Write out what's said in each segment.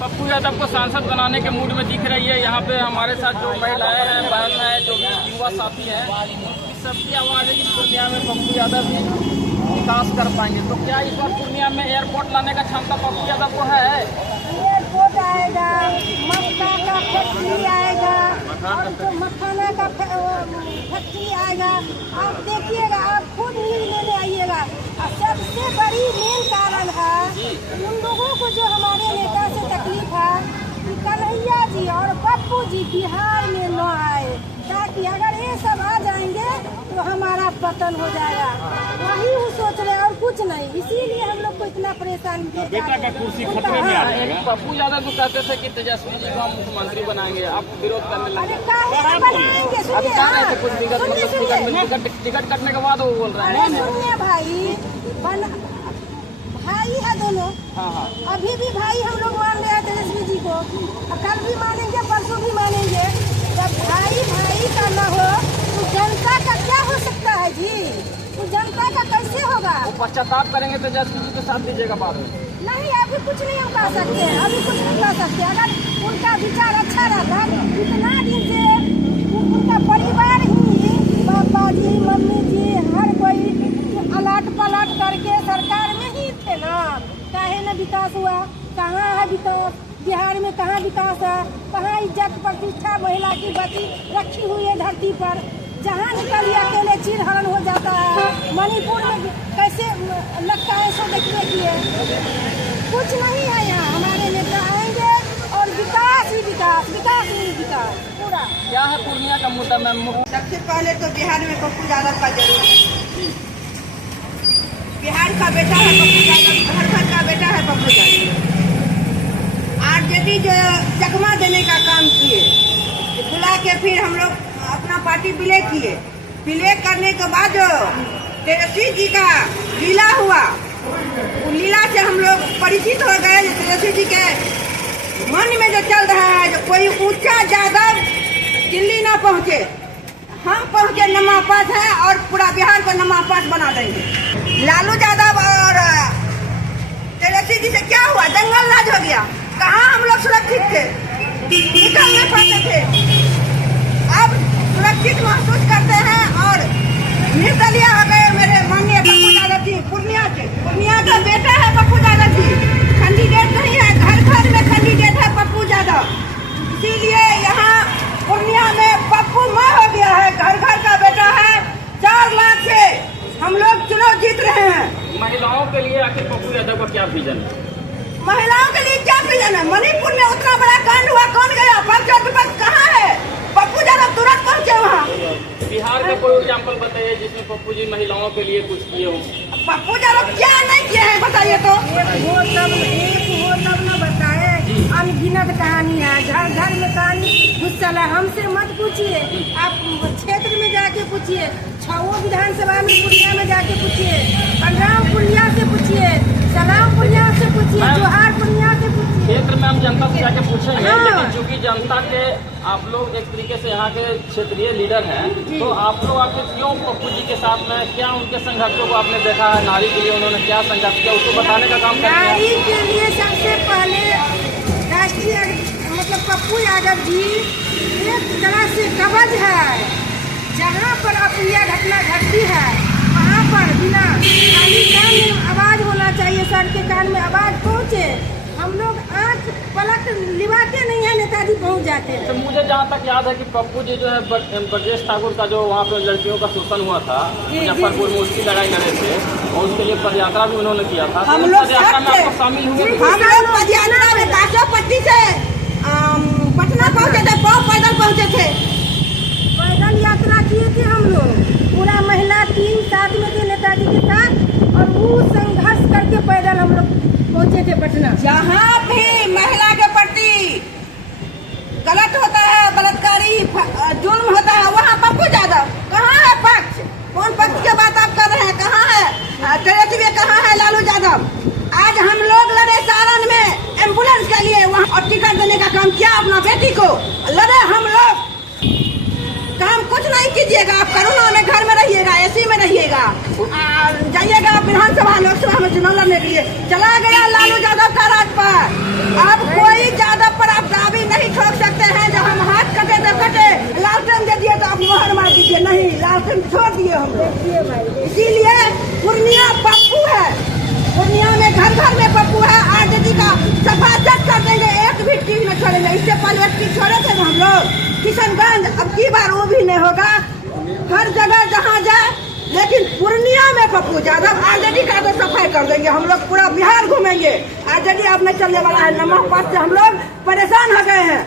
पप्पू यादव को सांसद बनाने के मूड में दिख रही है। यहाँ पे हमारे साथ जो महिलाएं हैं, बहन है, जो भी युवा साथी हैं, इस सबकी आवाज़ है कि पूर्णिया में पप्पू यादव भी विकास कर पाएंगे। तो क्या इस बार पूर्णिया में एयरपोर्ट लाने का क्षमता पप्पू यादव को है? एयरपोर्ट आएगा, मक्का का फैक्ट्री आएगा और जो मखाना का फैक्ट्री आएगा। आप देखिएगा, आप खुद न्यूज लेने आइएगा। और सबसे बड़ी मेन कारण है उन लोगों को जो हमारे नेता से तकलीफ है कि कन्हैया जी और पप्पू जी बिहार में न आए, ताकि अगर ये सब आ जाएंगे तो हमारा पतन हो जाएगा। वही वो सोच रहे और कुछ नहीं। इसीलिए हम लोग को इतना परेशान बेटा का कुर्सी खतरे में आ जाएगा। पप्पू यादव को कहते थे कि तेजस्वी जी को हम मुख्यमंत्री बनाएंगे, आप विरोध करने लगे। टिकट कटने के बाद वो बोल रहे हैं। सुनिए भाई, भाई है दोनों। अभी भी भाई हम लोग मान रहे हैं तेजस्वी जी को, कल भी मानेंगे, परसों भी मानेंगे। जब भाई भाई का न हो तो जनता का क्या हो सकता है जी? तो जनता का कैसे होगा? वो पश्चाताप करेंगे तेजस्वी जी के साथ दीजिएगा बाद में। नहीं, अभी कुछ नहीं हम कह सकते, अभी कुछ नहीं कह सकते। अगर उनका विचार अच्छा रहता, इतना दिन से उनका परिवार ही, पापा जी, मम्मी जी, हर कोई अलट पलट करके सरकार में ही थे ना। काहे न विकास हुआ? कहाँ है विकास? बिहार में कहाँ विकास है? कहाँ इज्जत प्रतिष्ठा महिला की बची रखी हुई है धरती पर? जहाँ निकलिए अकेले चीरहरण हो जाता है। मणिपुर में कैसे लगता है, सो देखने की है। कुछ नहीं है यहाँ। हमारे नेता आएंगे और विकास ही विकास, विकास ही विकास पूरा। क्या है पूर्णिया का मुद्दा मैम? सबसे पहले तो बिहार में पप्पू यादव का जरूरत है। बिहार का बेटा है पप्पू यादव, घर घर का बेटा है पप्पू यादव। आरजेडी जो चकमा देने का काम किए, बुला के फिर हम लोग अपना पार्टी विलय किए। विलय करने के बाद जो तेजस्वी जी का लीला हुआ, उस लीला से हम लोग परिचित हो गए। तेजस्वी जी के मन में जो चल रहा है, जो कोई ऊंचा यादव दिल्ली ना पहुंचे, हम पहुंचे नमापास है और पूरा बिहार को नमापास बना देंगे। लालू यादव और तेजस्वी जी से क्या हुआ? जंगल राज हो गया। कहाँ हम लोग सुरक्षित थे? निकल नहीं पाते थे। अब सुरक्षित महसूस करते हैं और निर्दलीय हो गए मेरे माननीय पप्पू यादव जी पूर्णिया के। पूर्णिया का बेटा है पप्पू यादव जी, कैंडिडेट नहीं है। घर घर में कैंडिडेट है पप्पू यादव। इसीलिए यहाँ पूर्णिया में पप्पू माँ हो गया है, घर घर का बेटा है। 4 लाख से हम लोग चुनाव जीत रहे हैं। महिलाओं के लिए आखिर पप्पू यादव का क्या विजन है? महिलाओं के लिए क्या विजन है? मणिपुर में उतना बड़ा कांड हुआ, कौन गया? पक्ष और विपक्ष कहाँ है? पप्पू यादव तुरंत पहुँचे वहाँ। बिहार का कोई एग्जाम्पल बताइए जिसमें पप्पू जी महिलाओं के लिए कुछ किए हो। पप्पू यादव क्या नहीं किए हैं बताइए तो। वो सब न बताए। अनगिनत कहानी है, घर घर में कहानी घुसल है। हमसे मत पूछिए, आप क्षेत्र में जाके पूछिए, 6 विधानसभा में पूर्णिया में जाके पूछिए, 15 पूर्णिया से पूछिए, सलाम पूर्णिया से पूछिए, जोहार पूर्णिया से पूछिए। क्षेत्र में हम जनता से जाके पूछेंगे, लेकिन चूंकि जनता के आप लोग एक तरीके से यहाँ के क्षेत्रीय लीडर हैं, तो आप लोग आखिर क्यों पप्पू जी के साथ में, क्या उनके संघर्षों को आपने देखा है? नारी के लिए उन्होंने क्या संघर्ष किया, उसको बताने का काम करते हैं। नारी के लिए सबसे पहले राष्ट्रीय मतलब पप्पू यादव जी एक तरह से कवच है। जहाँ पर अप्रिय घटना घटती है वहाँ पर बिना खाली कान में आवाज होना चाहिए, सर के कान में आवाज पहुँचे। हम लोग आँख पलक लिवाते नहीं है, नेताजी पहुँच जाते हैं। तो मुझे जहाँ तक याद है कि पप्पू जी जो है ब्रजेश ठाकुर का जो वहाँ पे लड़कियों का शोषण हुआ था मुजफ्फरपुर में, उसकी लड़ाई लड़े थे और उसके लिए पदयात्रा भी उन्होंने किया था। हम लोग पदयात्रा में आपको शामिल हुए? हम लोग पदयात्रा में काचोपट्टी से पटना पहुँचे थे, पैदल पहुँचे थे। पैदल यात्रा किए थे हम लोग, पूरा महिला टीम साथ में थे नेताजी के साथ, और वो संघर्ष करके पैदल हम लोग पहुँचे थे पटना। जहाँ भी महिला के प्रति गलत होता है, बलात्कारी जुल्म होता है, वहाँ पप्पू यादव। कहाँ है पक्ष? कौन पक्ष की बात आप कर रहे हैं? कहाँ है तेजस्वी? कहाँ है लालू यादव? आज हम लोग लड़े सारण में एम्बुलेंस के लिए, वहाँ और टिकट देने का काम किया अपना बेटी को, लड़े हम लोग। काम कुछ नहीं कीजिएगा आप, कोरोना में घर में रहिएगा, एसी में रहिएगा, जाइएगा विधानसभा लोकसभा में चुनाव लड़ने के लिए। चला गया लालू यादव का राज पर। अब कोई पूर्णिया में पप्पू यादव आरजेडी का तो सफाई कर देंगे। हम लोग पूरा बिहार घूमेंगे। आरजेडी अब नहीं चलने वाला है। नमक पास से हम लोग परेशान हो गए हैं।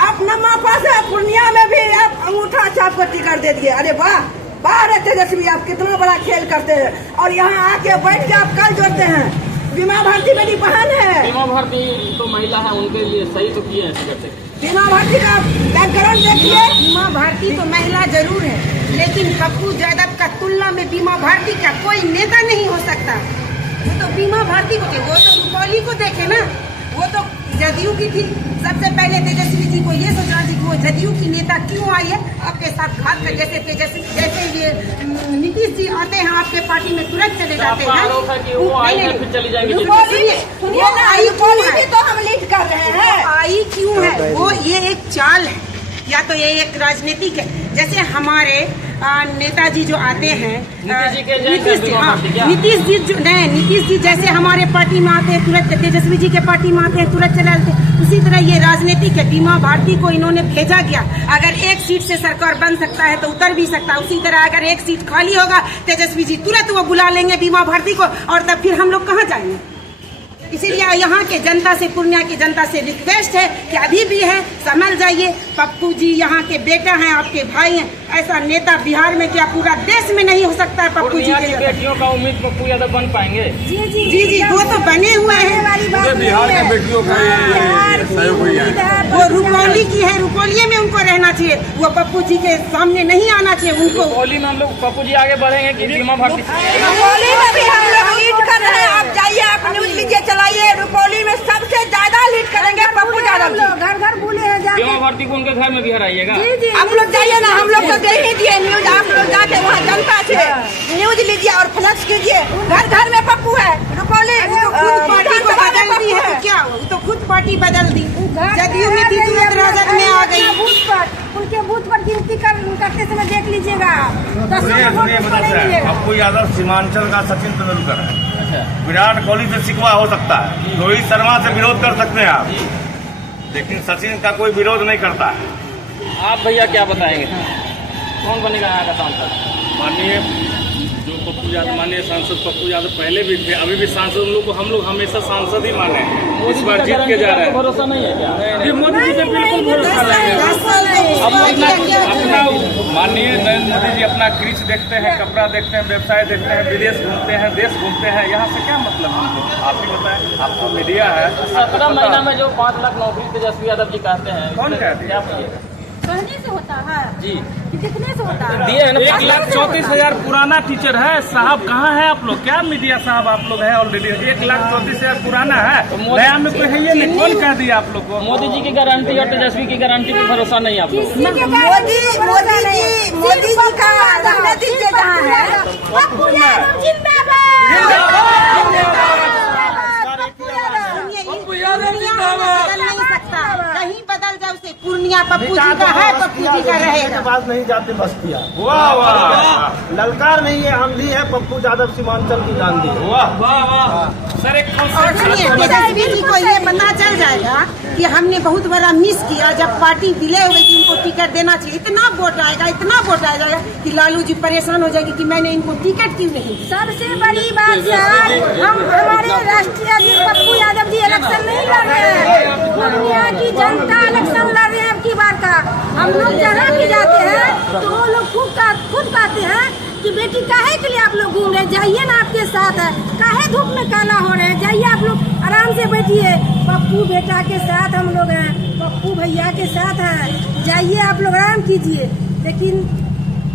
आप नमक पास है, पूर्णिया में भी आप अंगूठा छाप कर टिकट दे दिए। अरे वाह वाह रे तेजस्वी, आप कितना बड़ा खेल करते हैं। और यहाँ आके बैठ के आप कल जोड़ते हैं। बीमा भारती मेरी बहन है। बीमा भारती तो महिला है, उनके लिए सही तो किए हैं टिकट से। बीमा भारती का बैकग्राउंड देखिए। बीमा भारती तो महिला जरूर है, लेकिन पप्पू यादव का तुलना में बीमा भारती का कोई नेता नहीं हो सकता। वो तो बीमा भारती को वो तो रूपाली को देखे ना, वो तो जदयू की थी। सबसे पहले तेजस्वी जी को ये सोचना चाहिए कि वो जदयू की नेता क्यों आई है आपके साथ घात कर। जैसे तेजस्वी जैसे ये नीतीश जी आते हैं आपके पार्टी में तुरंत चले जाते हैं। आरोप है कि वो आई है फिर चली जाएंगी। सुनिए ना, रूपाली भी तो हम लीड कर रहे हैं। आई क्यों है? वो ये एक चाल है, या तो ये एक राजनीतिक है। जैसे हमारे नेताजी जो आते हैं, नीतीश जी जैसे हमारे पार्टी में आते हैं तुरंत, तेजस्वी जी के पार्टी में आते हैं तुरंत चले जाते हैं। उसी तरह ये राजनीतिक है। बीमा भारती को इन्होंने भेजा गया। अगर एक सीट से सरकार बन सकता है तो उतर भी सकता है। उसी तरह अगर एक सीट खाली होगा तेजस्वी जी तुरंत वो बुला लेंगे बीमा भारती को, और तब फिर हम लोग कहाँ जाएंगे। इसीलिए यहाँ के जनता से, पूर्णिया की जनता से रिक्वेस्ट है कि अभी भी है, संभल जाइए। पप्पू जी यहाँ के बेटा हैं, आपके भाई हैं। ऐसा नेता बिहार में क्या पूरा देश में नहीं हो सकता है। पप्पू जी की बेटियों का उम्मीद पप्पू यादव बन पाएंगे। जी वो तो बने हुए हैं। बिहार के बेटियों का सहयोग हुई है। वो रुपौली की है, रुपौली में उनको रहना चाहिए। वो पप्पू जी के सामने नहीं आना चाहिए उनको। रुपौली में हम लोग पप्पू जी आगे बढ़ेंगे कि बीमा भारती? रुपौली में भी हम लोग लीड कर रहे हैं। आप जाइए, आप न्यूज लीजिए, चलाइए। रुपौली में सबसे ज्यादा लीड करेंगे पप्पू यादव जी। घर घर बुले हैं जाके। बीमा भारती को उनके घर में भी हराइएगा। आप लोग जाइए ना, हम लोग तो दे ही दिए न्यूज। आप लोग जाके वहाँ जनता से न्यूज लीजिए और फ्लैक्स कीजिए। घर घर में पप्पू है। रुपौली पार्टी को बदल दी है तो क्या हुआ? तो खुद पार्टी बदल दी। जदयू में थी तुरंत राजद में आ गई। उनके बूथ पर गिनती करते समय देख लीजिएगा। पप्पू यादव सीमांचल का सचिन तेंदुलकर है। विराट कोहली से शिकवा हो सकता है, रोहित शर्मा से विरोध कर सकते हैं आप, लेकिन सचिन का कोई विरोध नहीं करता है। आप भैया क्या बताएंगे, कौन बनेगा यहाँ का सांसद? माननीय जो पप्पू यादव, माननीय सांसद पप्पू यादव पहले भी थे, अभी भी सांसद हम लोग हमेशा सांसद ही माने। इस बार जीत के जा रहे हैं। भरोसा नहीं है क्या? जी मोदी जी पे बिल्कुल भरोसा नहीं है। अपना माननीय नरेंद्र मोदी जी अपना क्रीच देखते हैं, कपड़ा देखते हैं, व्यवसाय देखते हैं, विदेश घूमते हैं, देश घूमते हैं। यहाँ से क्या मतलब हमको? आप ही बताएं, आपको मीडिया है। 17 महीना में जो 5 लाख नौकरी तेजस्वी यादव जी कहते हैं, कौन कहते हैं? कहने से होता है जी कितने से होता है? दिए है ना। 1,34,000 पुराना टीचर है साहब। कहाँ है आप लोग? क्या मीडिया साहब आप लोग हैं ऑलरेडी? 1,34,000 पुराना है, नया में कोई है ये नहीं। कौन कह दिया आप लोग को? मोदी जी की गारंटी और तेजस्वी की गारंटी पे भरोसा नहीं आप लोग? मोदी जी का राजनीतिक जहाँ है। बदल नहीं सकता, कहीं बदल जाए उसे। पूर्णिया पप्पू जी का है, पप्पू जी का रहेगा। बात नहीं जाते बस्तियाँ। वाह वाह ललकार नहीं है, आंधी है। पप्पू यादव सीमांचल की गांधी। वाह वाह। सर एक और सुनिए, तेजस्वी जी को ये पता चल जाएगा कि हमने बहुत बड़ा मिस किया। जब पार्टी विलय हो गई कि उनको टिकट देना चाहिए, इतना वोट आएगा, इतना वोट आ जाएगा कि लालू जी परेशान हो जाएगी कि मैंने इनको टिकट क्यों नहीं। सबसे बड़ी बात सर, हम हमारे राष्ट्रीय अध्यक्ष पप्पू यादव जी इलेक्शन नहीं लड़ रहे हैं। पूर्णिया की जनता इलेक्शन लड़ रहे हैं अब की बार का। हम लोग जहाँ भी जाते हैं तो वो लोग खुद कहते हैं कि बेटी काहे के लिए आप लोग घूम रहे हैं? जाइए ना, आपके साथ है। काहे धूप में काला हो रहे हैं? जाइए आप लोग, आराम से बैठिए। पप्पू बेटा के साथ हम लोग हैं, पप्पू भैया के साथ हैं। जाइए आप लोग, आराम कीजिए। लेकिन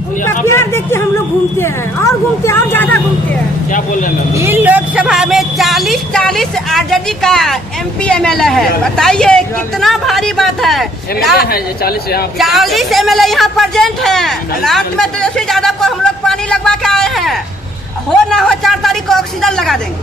उनका प्यार देख के हम लोग घूमते हैं और घूमते हैं और ज्यादा घूमते हैं। क्या बोल रहे हैं? इन लोकसभा में 40 आरजेडी का MP MLA है। बताइए कितना भारी बात है। MLA है ये 40 यहाँ 40 MLA यहाँ प्रेजेंट है। लास्ट में तेजस्वी यादव को हम लोग पानी लगवा के आए हैं। हो ना हो 4 तारीख को ऑक्सीजन लगा देंगे।